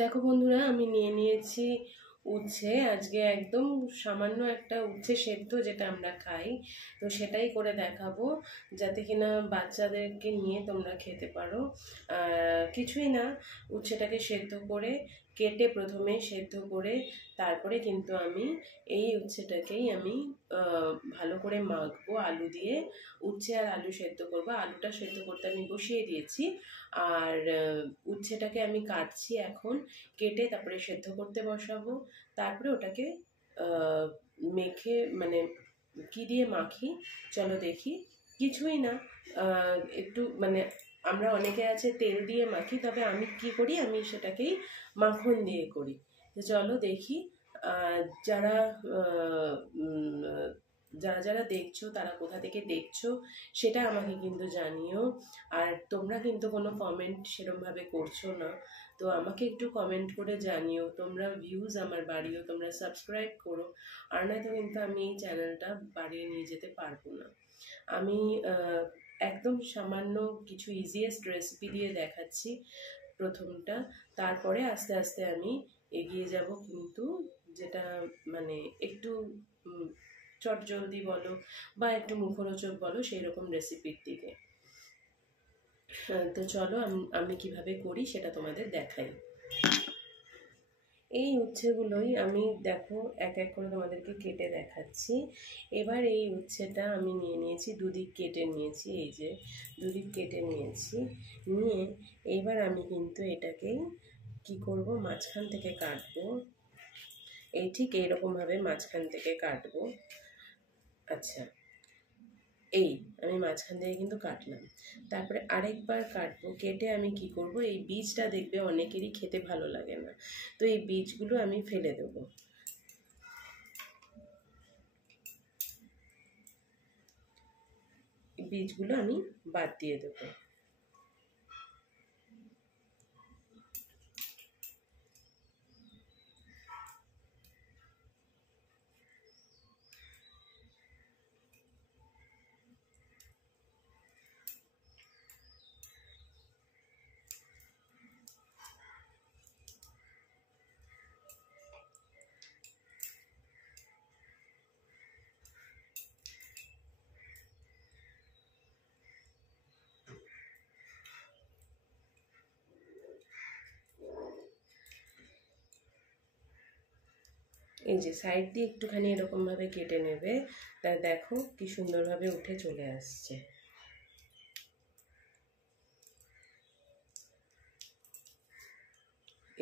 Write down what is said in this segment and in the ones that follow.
দেখো বন্ধুরা, আমি নিয়ে নিয়েছি উচ্ছে। আজকে একদম সামান্য একটা উচ্ছে সেদ্ধ যেটা আমরা খাই, তো সেটাই করে দেখাবো, যাতে কিনা বাচ্চাদেরকে নিয়ে তোমরা খেতে পারো। কিছুই না, উচ্ছেটাকে সেদ্ধ করে কেটে প্রথমে সেদ্ধ করে তারপরে কিন্তু আমি এই উচ্ছেটাকেই আমি ভালো করে মাখবো আলু দিয়ে। উচ্ছে আর আলু সেদ্ধ করবো, আলুটা সেদ্ধ করতে আমি বসিয়ে দিয়েছি। আর উচ্ছেটাকে আমি কাটছি এখন, কেটে তারপরে সেদ্ধ করতে বসাবো। তারপরে ওটাকে মেখে, মানে কি দিয়ে মাখি চলো দেখি। কিছুই না, একটু মানে আমরা অনেকে আছে তেল দিয়ে মাখি, তবে আমি কি করি, আমি সেটাকেই মাখন দিয়ে করি। তো চলো দেখি। যারা যারা যারা দেখছো তারা কোথা থেকে দেখছো সেটা আমাকে কিন্তু জানিও। আর তোমরা কিন্তু কোনো কমেন্ট সেরমভাবে করছো না, তো আমাকে একটু কমেন্ট করে জানিও। তোমরা ভিউজ আমার বাড়িও, তোমরা সাবস্ক্রাইব করো, আর নয়তো কিন্তু আমি এই চ্যানেলটা বাড়িয়ে নিয়ে যেতে পারবো না। আমি একদম সামান্য কিছু ইজিয়েস্ট রেসিপি দিয়ে দেখাচ্ছি প্রথমটা, তারপরে আস্তে আস্তে আমি এগিয়ে যাব কিন্তু, যেটা মানে একটু চটজলদি বলো বা একটু মুখরোচক বলো, সেই রকম রেসিপির দিকে। তো চলো আমি কিভাবে করি সেটা তোমাদের দেখাই। এই উচ্ছেগুলোই আমি দেখো এক এক করে তোমাদেরকে কেটে দেখাচ্ছি। এবার এই উচ্ছেটা আমি নিয়ে নিয়েছি, দুদিক কেটে নিয়েছি, এই যে দুদিক কেটে নিয়েছি। নিয়ে এইবার আমি কিন্তু এটাকে কি করব, মাঝখান থেকে কাটবো। এই ঠিক এইরকমভাবে মাঝখান থেকে কাটবো। আচ্ছা, এই আমি মাঝখান থেকে কিন্তু কাটলাম, তারপরে আরেকবার কাটবো। কেটে আমি কি করব, এই বীজটা দেখবে অনেকেরই খেতে ভালো লাগে না, তো এই বীজগুলো আমি ফেলে দেবো। বীজগুলো আমি বাদ দিয়ে দেবো। এই যে সাইড দিয়ে একটুখানি এরকমভাবে কেটে নেবে, তা দেখো কি সুন্দরভাবে উঠে চলে আসছে।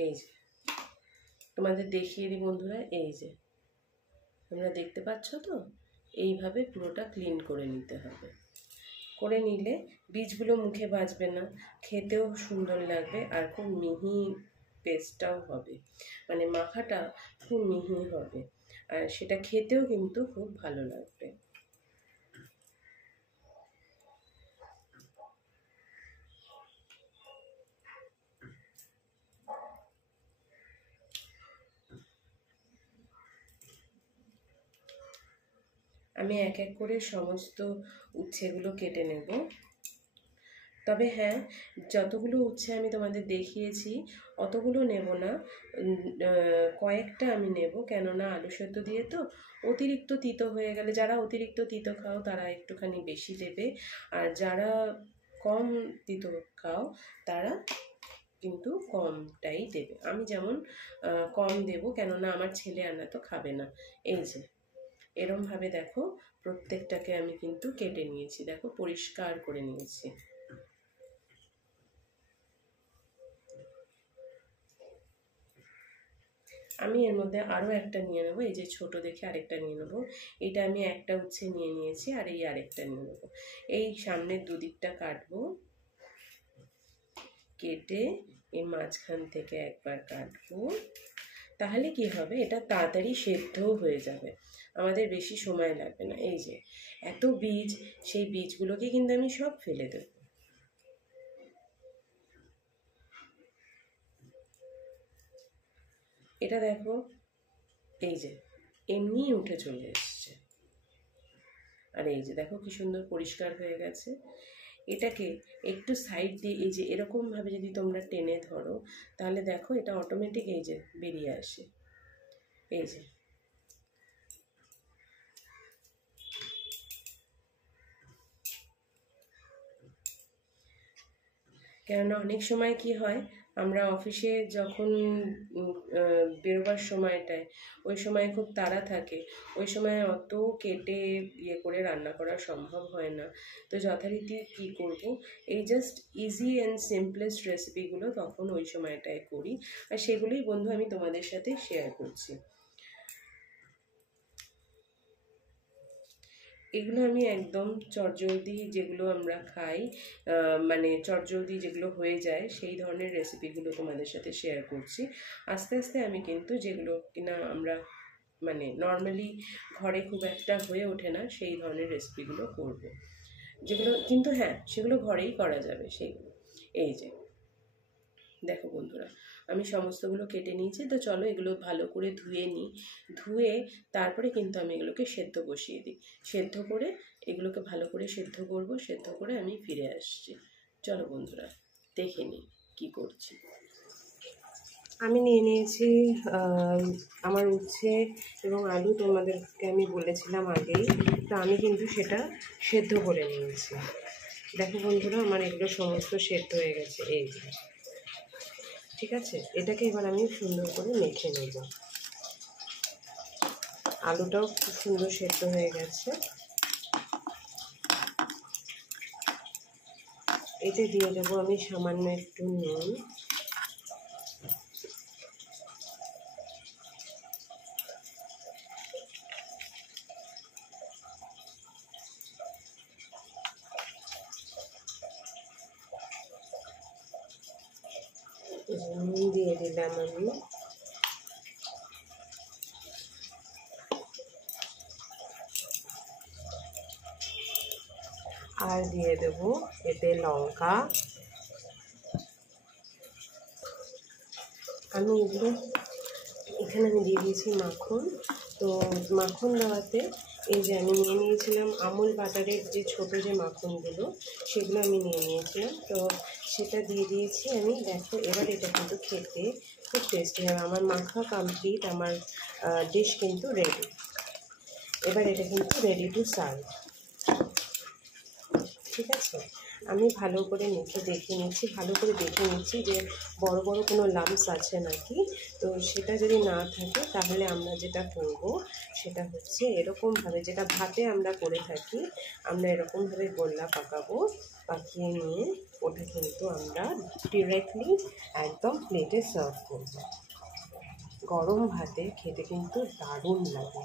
এই যে তোমাদের দেখিয়ে দিই বন্ধুরা, এই যে তোমরা দেখতে পাচ্ছ তো, এইভাবে পুরোটা ক্লিন করে নিতে হবে। করে নিলে বীজগুলো মুখে বাজবে না, খেতেও সুন্দর লাগবে, আর খুব মিহি পেস্টটাও হবে, মানে মাখাটা খুব মিহি হবে, আর সেটা খেতেও কিন্তু খুব ভালো লাগবে। আমি এক এক করে সমস্ত উচ্ছেগুলো কেটে নেব। তবে হ্যাঁ, যতগুলো উচ্ছে আমি তোমাদের দেখিয়েছি অতগুলো নেব না, কয়েকটা আমি নেব, কেননা আলু সেদ্ধ দিয়ে তো অতিরিক্ত তিতো হয়ে গেলে, যারা অতিরিক্ত তিতো খাও তারা একটুখানি বেশি দেবে, আর যারা কম তিতো খাও তারা কিন্তু কমটাই দেবে। আমি যেমন কম দেব, কেননা আমার ছেলে আনা তো খাবে না। এই যে এরমভাবে দেখো প্রত্যেকটাকে আমি কিন্তু কেটে নিয়েছি, দেখো পরিষ্কার করে নিয়েছি। আমি এর মধ্যে আরও একটা নিয়ে নেবো, এই যে ছোট দেখে আরেকটা নিয়ে নেবো। এটা আমি একটা উচ্ছে নিয়ে নিয়েছি, আর এই আরেকটা নিয়ে নেবো। এই সামনের দুদিকটা কাটবো, কেটে এই মাঝখান থেকে একবার কাটবো। তাহলে কি হবে, এটা তাড়াতাড়ি সেদ্ধও হয়ে যাবে, আমাদের বেশি সময় লাগবে না। এই যে এত বীজ, সেই বীজগুলোকে কিন্তু আমি সব ফেলে দেবো। এটা দেখো, এই যে এমনি উঠে চলে এসছে, আর এই যে দেখো কি সুন্দর পরিষ্কার হয়ে গেছে। এটাকে একটু সাইড দিয়ে এই যে এরকমভাবে যদি তোমরা টেনে ধরো, তাহলে দেখো এটা অটোমেটিক এই যে বেরিয়ে আসে। এই যে কেননা অনেক সময় কি হয়, আমরা অফিসে যখন বেরোবার সময়টায়, ওই সময় খুব তাড়া থাকে, ওই সময় অত কেটে ইয়ে করে রান্না করা সম্ভব হয় না। তো যথারীতি কী করব, এই জাস্ট ইজি অ্যান্ড সিম্পলেস্ট রেসিপিগুলো তখন ওই সময়টায় করি, আর সেগুলোই বন্ধু আমি তোমাদের সাথে শেয়ার করছি। এগুলো আমি একদম চটজলদি যেগুলো আমরা খাই, মানে চটজলদি যেগুলো হয়ে যায় সেই ধরনের রেসিপিগুলো তোমাদের সাথে শেয়ার করছি। আস্তে আস্তে আমি কিন্তু যেগুলো কিনা আমরা মানে নর্মালি ঘরে খুব একটা হয়ে ওঠে না সেই ধরনের রেসিপিগুলো করব, যেগুলো কিন্তু হ্যাঁ সেগুলো ঘরেই করা যাবে সেইগুলো। এই যে দেখো বন্ধুরা, আমি সমস্তগুলো কেটে নিয়েছি। তো চলো এগুলো ভালো করে ধুয়ে নিই, ধুয়ে তারপরে কিন্তু আমি এগুলোকে সেদ্ধ বসিয়ে দিই। সেদ্ধ করে এগুলোকে ভালো করে সেদ্ধ করব, সেদ্ধ করে আমি ফিরে আসছি। চলো বন্ধুরা দেখে নিই কী করছি। আমি নিয়ে নিয়েছি আমার উচ্ছে এবং আলু, তোমাদেরকে আমি বলেছিলাম আগেই। তো আমি কিন্তু সেটা সেদ্ধ করে নিয়েছি। দেখো বন্ধুরা আমার এগুলো সমস্ত সেদ্ধ হয়ে গেছে। এই যে ঠিক আছে, এটাকে এবার আমি সুন্দর করে মেখে নেব। আলুটাও খুব সুন্দর সেদ্ধ হয়ে গেছে। এতে দিয়ে দেবো আমি সামান্য একটু নুন, নুন দিয়ে দিলাম আমি। আর দিয়ে দেবো এতে লঙ্কা। আমি এখানে আমি দিয়ে দিয়েছি মাখন। তো মাখন দেওয়াতে এই যে আমি নিয়ে নিয়েছিলাম আমুল বাটারের যে ছোটো যে মাখনগুলো, সেগুলো আমি নিয়ে নিয়েছিলাম। তো সেটা দিয়ে দিয়েছি আমি। দেখো এবার এটা কিন্তু খেতে খুব টেস্টি হবে। আমার মাখা কমপ্লিট, আমার ডিশ কিন্তু রেডি। এবার এটা কিন্তু রেডি টু সার্ভ। ঠিক আছে, আমি ভালো করে দেখে নিচ্ছি যে বড় বড় কোনো লাম্পস আছে নাকি। তো সেটা যদি না থাকে তাহলে আমরা যেটা করব সেটা হচ্ছে এরকমভাবে, যেটা ভাতে আমরা করে থাকি, আমরা এরকমভাবে গোল্লা পাকিয়ে নিয়ে ওটা কিন্তু আমরা ডিরেক্টলি একদম প্লেটে সার্ভ করব। গরম ভাতে খেতে কিন্তু দারুণ লাগে।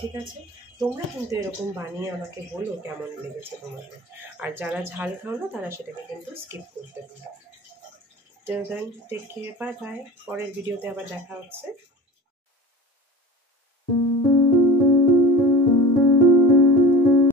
ঠিক আছে, তোমরা কিন্তু এরকম বানিয়ে আমাকে বলো কেমন লেগেছে তোমাদের। আর যারা ঝাল খাও না তারা সেটাকে কিন্তু স্কিপ করতে পারো। Till then take care, bye bye. পরের ভিডিওতে আবার দেখা হচ্ছে।